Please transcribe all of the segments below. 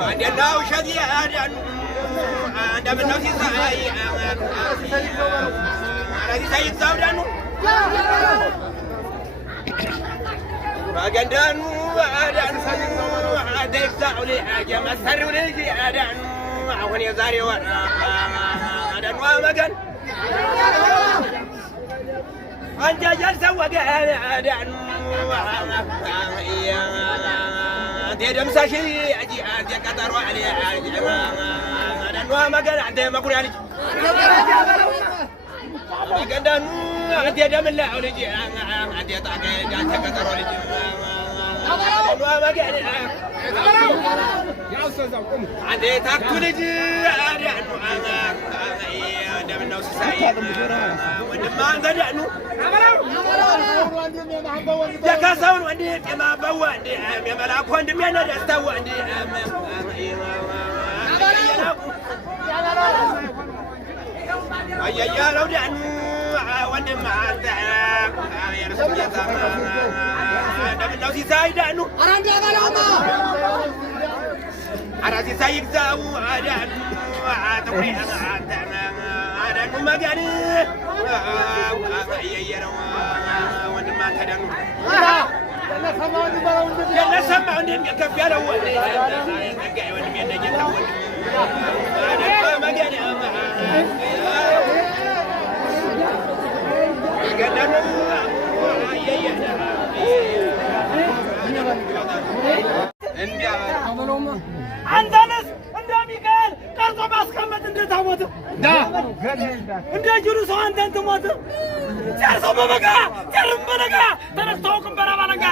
عندنا وشدي عندنا نفسي ساي هذه ساي زودانو عندنا عندنا ساي زودانو عندك زاولي حاجة مسر وليجي عندنا عون يزاري ورا عندنا مكان أنت جالس وقاعد عندنا دم ساشي أجي أجي كتر وعلي أنا نوع ما كان عندي ما كوري عليك ما كان ده عندي دم لا عليك عندي طاقة جات كتر وعليك نوع ما كان يا أستاذ عندي تاكل جي عندي دم الناس سعيد ودم عندي دعنو يا كاسون وندي كما بوندي يا ملاك وندي من الدستة وندي يا لو دعنو وندي ما يا رسول الله دم الناس سعيد دعنو أرندي أبلوما أرندي سعيد زاو دعنو تقولي أنا ما قاني يا وندي ما تدعنو يلا سمعوني كيف يا لو قاعد وندي من نجي تقول أنا ما قاني አንተንስ እንደ ሚካኤል ቀርጾ ማስቀመጥ እንደታወተ እንደ ጅሩስ አንተን ትሞት ጨርሶ በበጋ ጨርም በለጋ ተነስተው ቅንበራ ባለጋ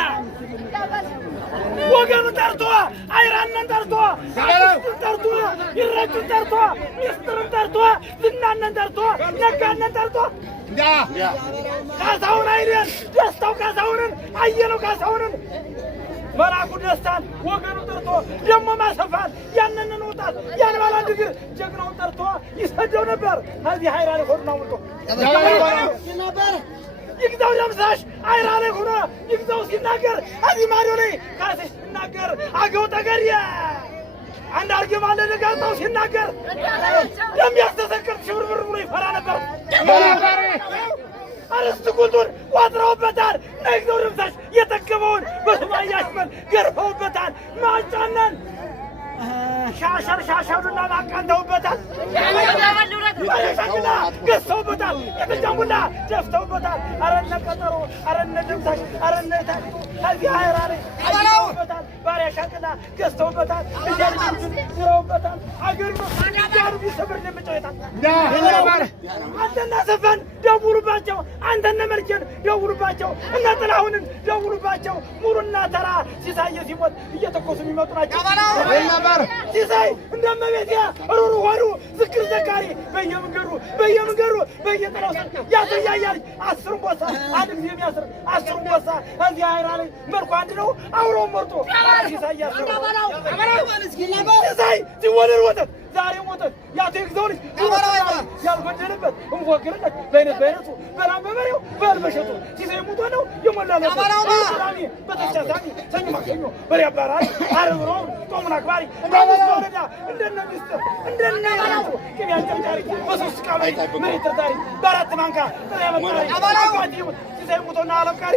ወገኑ ጠርቶ አይራንን ጠርቶ ጠርቶ ይረጩን ጠርቶ ሚስጥርን ጠርቶ ዝናንን ጠርቶ ነጋንን ጠርቶ ካሳሁን አይደል ደስታው ካሳሁንን አየነው ካሳሁንን መላኩ ደስታን ወገኑ ጠርቶ ደሞ ማሰፋን ያንንን ወጣት ያን ባላንድ እግር ጀግናውን ጠርቶ ይሰደው ነበር ከዚህ ኃይራ ላይ ሆኖ ወጥቶ ነበር ይግዛው ደምሳሽ ኃይራ ላይ ሆኖ ይግዛው ሲናገር እዚህ ማዶ ላይ ካሰሽ ሲናገር አገው ተገሪያ አንድ አርገም አለ ለጋጣው ሲናገር የሚያስተሰክር ሽብርብር ብሎ ይፈራ ነበር አረስት ቁልጡን ቋጥረውበታል ነግዘው ደምሳሽ የተከበውን በሱማያሽመን ገርፈውበታል ማጫናን ሻሸሩና ማቃንተውበታል ባለሻቅላ ገዝተውበታል የተጃሙላ ደፍተውበታል አረነ ቀጠሮ አረነ ደምሳሽ አረነ ታሪኩ ከዚህ ሀይራ ላይ አገውበታል ባሪያ ሻቅላ ገዝተውበታል እጃልጅን ዝረውበታል አገር ጃሩ ቢሰብር እንደምጫወታል አንተና ሰፈን ደውሉባቸው አንተነ መልኬን ደውሉባቸው እነ ጥላሁንን ደውሉባቸው ሙሉና ተራ ሲሳየ ሲሞት እየተኮሱ የሚመጡ ናቸው ሲሳይ እንደመቤት ሩሩ ሆኑ ዝክር ዘካሪ በየመንገዱ በየጥራው ያተያያል አስሩን ቦሳ አንድ ጊዜ የሚያስር አስሩን ቦሳ እዚህ ሀይራ ላይ መልኩ አንድ ነው አውሮ መርጦ ሲሳይ ያስር ሲሳይ ሲወለድ ወተት ዛሬ ወተት ያቶ ይግዘው ልጅ ያልጎደለበት እንፎክርለት በአይነቱ በላም በበሬው በልበሸቱ ሲሳይ ሞቶ ነው የሞላለት ሰላሚ በተቻሳሚ ሰኞ ማክሰኞ በሬ አባራሪ አረብሮ ጦሙን አክባሪ ወረዳ እንደነ ሚስጥር እንደነ ያራቱ ቅቤ አንጨርጫሪ በሶስት ቃል መሬት ተርታሪ በአራት ማንካ ጥሬ መጣሪ አባላው ሲሳይ ሞቶና አለምቃሪ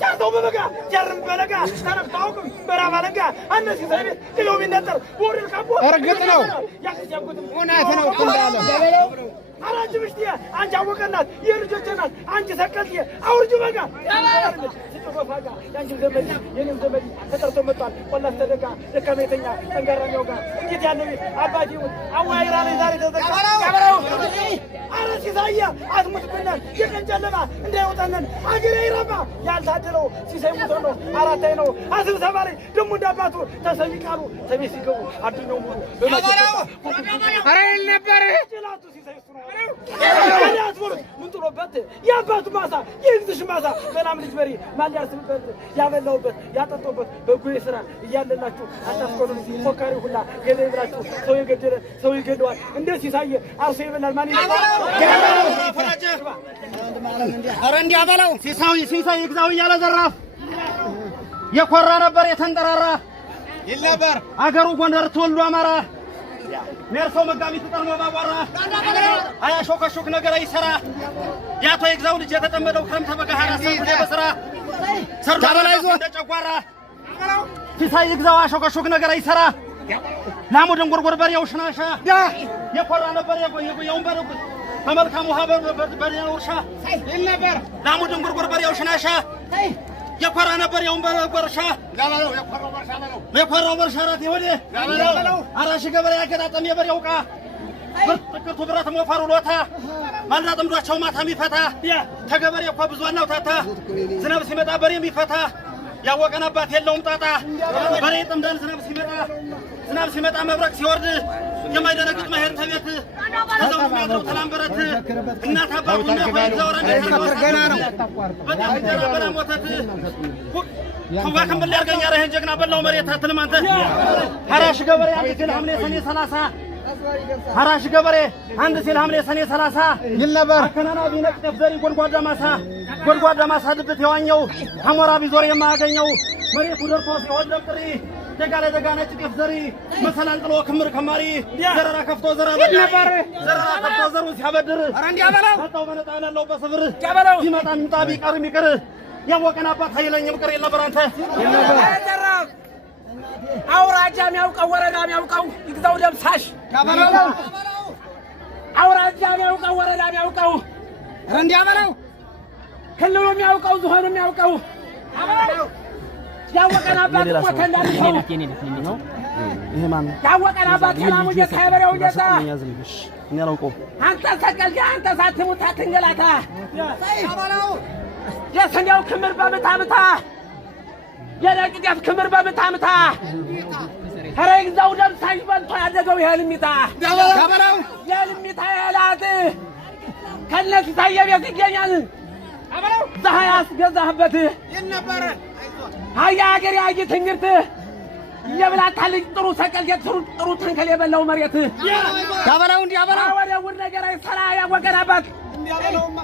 ጃርተው በበጋ ጃርም በለጋ ተነፍታውቅም በራባ ለጋ አነሲ ዘይቤት ኪሎ ቢነጠር ወርል ካቦ እርግጥ ነው ያክሲያኩት እውነት ነው እንዳለ አራጅ ምሽት አንቺ አወቀናት የልጆች ናት አንቺ ሰቀልዬ አውርጅ በጋ ሲተፋጋ ያንቺ ዘመድ የኔም ዘመድ ተጠርቶ መጥቷል ቆላስ ተደጋ ደካሜተኛ ጠንጋራኛው ጋር እንዴት ያለ ቤት አባቴ አዋይራ ላይ ዛሬ ተዘጋ አረሲ ሳያ አትሙትብናል የቀን ጨለማ እንዳይወጣነን አገሬ ይረባ ያልታደለው ሲሳይ ሞቶ ነው አራታይ ነው አስብሰባ ላይ ደሞ እንዳባቱ ተሰሚ ቃሉ ተቤት ሲገቡ አዱኛው ሙሉ በማጀራ አረ ነበር ጭላቱ ሲሳይ ምን ጥሎበት የአባቱ ማሳ የእግዝሽ ማሳ በላም ልጅ በሬ ማን ያርስበት ያበላውበት ያጠጣውበት በጎ ስራ እያለላችሁ አታስቆሉኝ ፎካሪ ሁላ ገለ ይብላችሁ ሰው የገደለ ሰው ይገደዋል እንደ ሲሳይ አርሶ ይበላል ማን ይባላል አረ እንዲያ በለው ሲሳይ ይግዛው እያለ ዘራፍ የኮራ ነበር የተንጠራራ ይል ነበር አገሩ ጎንደር ተወልዶ አማራ ሜርሶ መጋቢት ተጠርሞ ባጓራ አያ ሾከሾክ ነገር አይሰራ ያቶ ይግዛው ልጅ የተጠመደው ክረምት በጋራ ሰንፈ በስራ ሰርታ በላይዞ እንደጨጓራ ፊሳይ ይግዛው አሾከሾክ ነገር አይሰራ ላሙ ደንጎርጎር በሬው ሽናሻ የኮራ ነበር የቆየውን በሬው በመልካም ውሃ በሬው እርሻ ይል ነበር ላሙ ደንጎርጎር በሬው ሽናሻ የኮራ ነበር የወንበረ ወርሻ ጋባለው የኮራው ወርሻ ነው የኮራው ወርሻ ራት ይወደ ጋባለው አራሽ ገበሬ ያገጣጠም የበሬው ቃ በጥቅቱ ብረት ሞፈሩ ሎታ ማልዳ ጥምዷቸው ማታ የሚፈታ ተገበሬ እኮ ብዙ አናው ታታ ዝናብ ሲመጣ በሬ የሚፈታ ያወቀን አባት የለውም ጣጣ በሬ ጥምደን ዝናብ ሲመጣ መብረቅ ሲወርድ የማይደረግጥ መሄድ ተቤት ተዘው የሚያድረው ተላምበረት እናት አባቱ እንደሆነ ዘወረ እንደተገና ነው በጣም ገና ሞተት ኩባ ከምብል ያርገኛ ረህን ጀግና በላው መሬት አትልም አንተ ሐራሽ ገበሬ አንድ ሐምሌ ሰኔ 30 ሐራሽ ገበሬ አንድ ሲል ሐምሌ ሰኔ 30 ይል ነበር አከናና ቢነቅፍ ዘሪ ጎድጓዳ ማሳ ልብት የዋኘው አሞራ ቢዞር የማያገኘው መሬቱ ደርቆ ሲሆን ደምጥሪ ደጋለ ነጭ ጤፍ ዘሪ መሰላል ጥሎ ክምር ከማሪ ዘረራ ከፍቶ ዘራ ነበር ዘረራ ከፍቶ ዘሩ ሲያበድር አረንዲ አበላው አጣው በነጣለው በስብር ያበላው ሲመጣ ምጣ ቢቀርም ይቅር ያወቀን አባት ኃይለኛም ቅር የለበር አንተ አውራጃ የሚያውቀው ወረዳ የሚያውቀው ይግዛው ደምሳሽ ያበላው አውራጃ የሚያውቀው ወረዳ የሚያውቀው አረንዲ አበላው ክልሉ የሚያውቀው ዙሆኑ የሚያውቀው አበላው ያወቀን አባት ሞተ እንዳልከው ነው ይሄ ማን ያወቀን አባት ሰላሙ የካበረው ጀታ ያዝልሽ እኔ አላውቀውም አንተ ሰቀል አንተ ሳትሙት አትንገላታ አበላው የሰኛው ክምር በምታምታ የደቂቃፍ ክምር በምታምታ ኧረ ይግዛው ደምሳሽ በልቶ ያደገው የልሚታ ያበላው የልሚታ ያላት ከነሱ ታየቤት ይገኛል አበላው ፀሐይ አስገዛህበት ይነበረ አያ ሀገር ያጂ ትንግርት የብላታ ልጅ ጥሩ ሰቀል ጥሩ ተንከል የበላው መሬት ያበላው እንዲህ ያበላው ወደ ውድ ነገር አይሰራ ያወቀን አባት እንዲህ ያበላውማ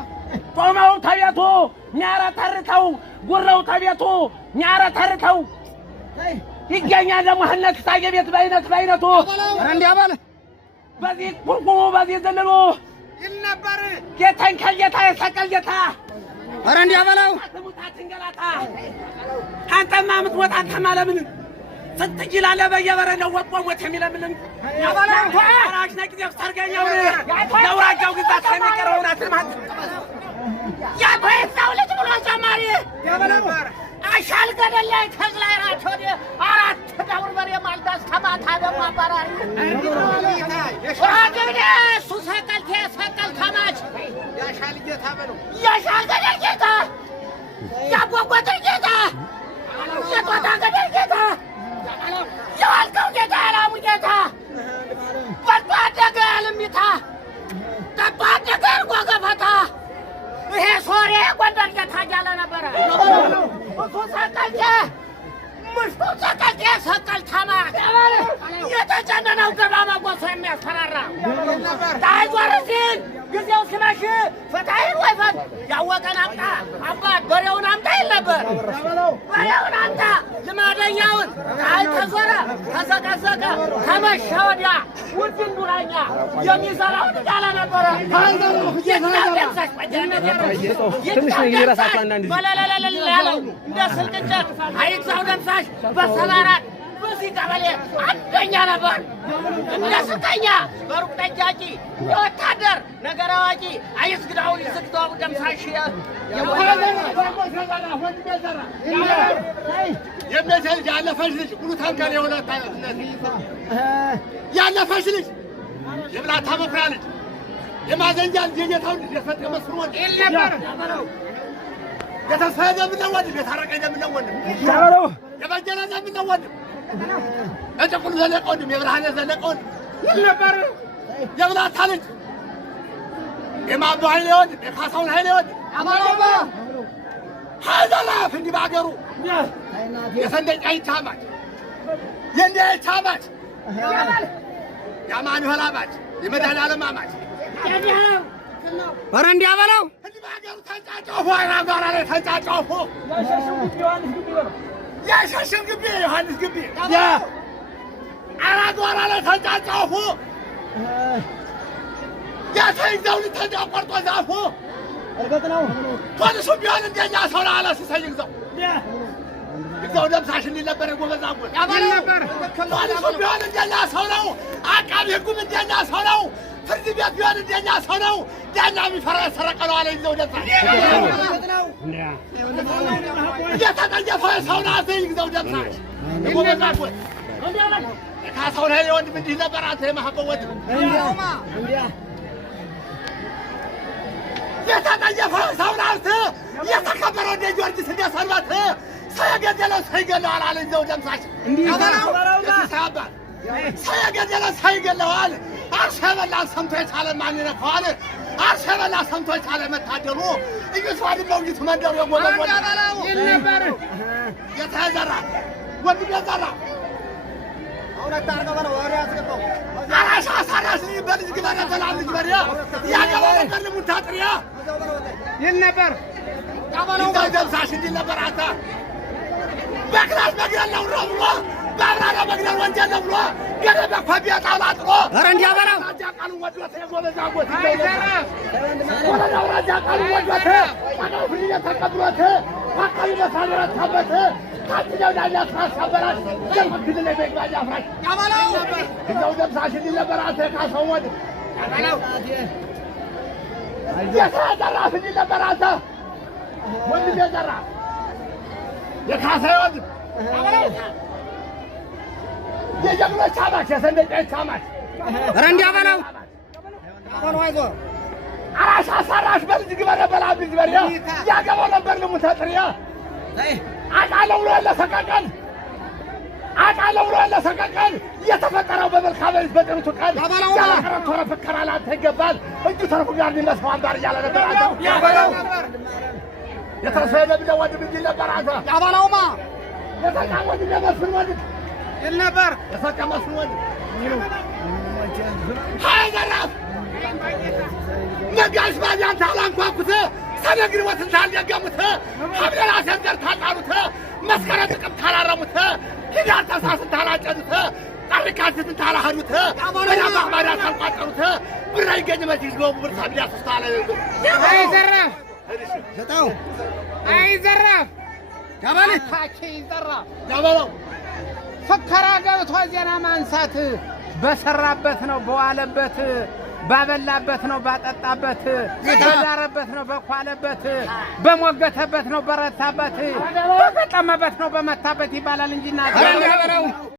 ጦማው ተቤቱ ኛራ ተርተው ጉረው ተቤቱ ኛራ ተርተው ይገኛል ለማህነክ ታየቤት በአይነቱ ኧረ እንዲህ ያበል በዚህ ቁርቁሙ በዚህ ዝልሉ ይነበረ የተንከል ጌታ የሰቀል ጌታ ኧረ እንዲህ ያበላው አትሙታት እንገላታ አንተማ ምትወጣ ተማለምን ስትጅላለ በየበረነው ወጥቆ ሞት የሚለምልን ያበላው አራሽ ነቅደፍ ሰርገኛው ለውራጃው ግዛት ከሚቀረውና ትማት ያቆየው ልጅ ብሎ ጀማሪ ያበላው አሻል ገደል ላይ ተዝላይራቸው አራት ዳውር በሬ ማልዳስ ተማታ ደማ ባራሪ ወራጀኔ ሱ ሰቀል ተማች ያሻል ጌታ በለው ያሻል ገደል ጌታ ያጓጓተ ጌታ የጦጣ ገደል ጌታ የዋልከው ጌታ ያላሙ ጌታ በልቶ አደገ ያልሚታ ጠጦ አደገ እርጎ ገፈታ ይሄ ሶሬ ጎንደር ጌታ እያለ ነበረ እሱ ሰቀልቴ ምሽቱ ሰቀልቴ ሰቀል ተማት የተጨነነው ገባ መጎሶ የሚያስፈራራ ታይዞር ሲል ጊዜው ሲመሽ ፈታይን ወይፈት ያወቀን አምጣ አባት በሬውን አምጣ ይል ነበር በሬውን አምጣ ልማደኛውን ታይ ተዞረ ተዘቀዘቀ ተመሸ ወዲያ ውድን ዱራኛ የሚዘራውን እያለ ነበረ ትንሽ ነው ይረሳል አንዳንድ በለለለለ ያለው እንደ ስልክ እንጨት አይግዛው ደምሳሽ በሰባራት በዚህ ቀበሌ አንደኛ ነበር እንደ ስንተኛ በሩቅ ደጃቂ የወታደር ነገር አዋቂ አይስግዳው ይስግዳው ደምሳሽ የሚያሰል ያለፈሽ ልጅ ሙሉ ታንካል የሆነ ያለፈሽ ልጅ የብላታ መኩሪያ ልጅ የማዘንጃ ልጅ የጌታው ልጅ የፈጠ መስሩ ወንድ ነበር የተስፋ ዘምነው ወንድ የታረቀ ዘምነው ወንድ ያበለው የበጀነ ዘምነው ወንድ እጥቁል ዘለቀ ወንድ የብርሃነ ዘለቀ ወንድ ነበር የብላታ ልጅ የማዱ ኃይሌ ወንድ የካሳውን ኃይሌ ወንድ አማራባ ሀዘላፍ እንዲህ ባገሩ የሰንደቅ አይቻማች የእንደ አይቻማች የአማኑኤል አማች የመድኃኔዓለም አማች ኧረ እንዲህ ያበላው እንዲህ ባገሩ ተንጫጫፉ አይና ጋራ ላይ ተንጫጫፉ ያሻሽን ግቢ ዮሐንስ ግቢ ያ አራት ወራ ላይ ተጫጫፉ ያተይዘው ተጫቆርጦ ዛፉ እርግጥ ነው ፖሊሱ ቢሆን እንደኛ ሰው አለ ሲሰይዘው ይዘው ደምሳሽ እንዲነበር ጎበዛው ያባል ነበር ፖሊሱ ቢሆን እንደኛ ሰው ነው አቃቢ ህጉም እንደኛ ሰው ነው ፍርድ ቤት ቢሆን እንደኛ ሰው ነው ዳኛ የሚፈራ ሰረቀ ነው አለ ይዘው ደምሳሽ የተቀየፈ ሰው ናት ይዘው ደምሳሽ ጎበዛው ካሳው ላይ ወንድም እንዲህ ነበር አንተ የማህበወት እንዲያ የተቀየፈ ሰው ናት የተከበረው እንደ ጊዮርጊስ እንደ ሰንበት ሰው የገደለው ሰው ይገለዋል አለ ይዘው ደምሳሽ ሰው የገደለው ሰው ይገለዋል አርሶ የበላ ሰምቶ የቻለ ማን ይነካዋል አርሶ የበላ ሰምቶ የቻለ መታደሉ እዩስዋድ በውይይት መንደሩ የጎበዝ ይል ነበር የተዘራ ወንድም የዘራ አውራት አርገው ነው ወሬ ያስገባው አራሻ ሳራስ በልጅ ግባና ተላልጅ በሪያ ያገባው ነበር ለሙታጥሪያ ይል ነበር ያባለው ደምሳሽ እንዲል ነበር አታ በክላስ በግላል ነው ብሎ ባብራራ በግላል ወንጀል ነው ብሎ ገለባ ኮቢያ ጣላጥሮ ኧረ እንዲያበራው ቃሉ ወዶተ የጎበዛጎት ይዘራ ወላው ራጃ ቃሉ ወዶተ አቃው ፍሪያ ተቀብሎተ አቃሉ በሳለራ ታበተ ታጥለው ዳኛ ታሳበራሽ ለምክድ ላይ በግባጃ አፍራሽ ያባለው ይዘው ደምሳሽ እንዲል ነበር አታ ካሰው ወድ ያባለው የካሰራ እንዲል ነበር አታ ወንድ የዘራ የካሰው ወድ ያባለው የጀግኖች አማች የሰንደቄዎች አማች ኧረ እንዲያበላው አሁን አይዞ አራሽ አሳራሽ በልጅ ግበረ በላብኝ በሪያ ያገባው ነበር ለሙታጥሪያ አቃለው ብሎ ለሰቀቀን አቃለው ብሎ ለሰቀቀን የተፈጠረው በመልካም በጥሩቱ ቀን ያላቀረ ተረፈከራ ላንተ ይገባል እጁ ተርፉ ጋር ሊመስለው አንባር ያለ ነበር ያበላው የተሰየደ ቢለው ወንድም እንጂ ነበር አንተ ያበላውማ የተቃወድ ለመስል ወንድ ይል ነበር የፈቀመስ ወንድ ሃይዘራፍ ነጋሽ ባጃን ታላንኳኩተ ሰነግር ወስንታል ያገሙተ ሐብለላ ሰንደር ታጣሩተ መስከረም ጥቅም ታላረሙተ ሂዳር ተሳስን ታላጨዱተ ታሪካትን ታላሃዱተ ወዳማ ማዳ ታቋጠሩተ ብራ ይገኝ መስጊድ ነው ብር ታዲያ ተስታለ ሃይዘራፍ ዘጣው ሃይዘራፍ ያባለ ታቺ ይዘራፍ ያባለው ፈከራ ገብቶ ዜና ማንሳት በሰራበት ነው በዋለበት ባበላበት ነው ባጠጣበት በዳረበት ነው በኳለበት በሞገተበት ነው በረታበት በገጠመበት ነው በመታበት ይባላል እንጂ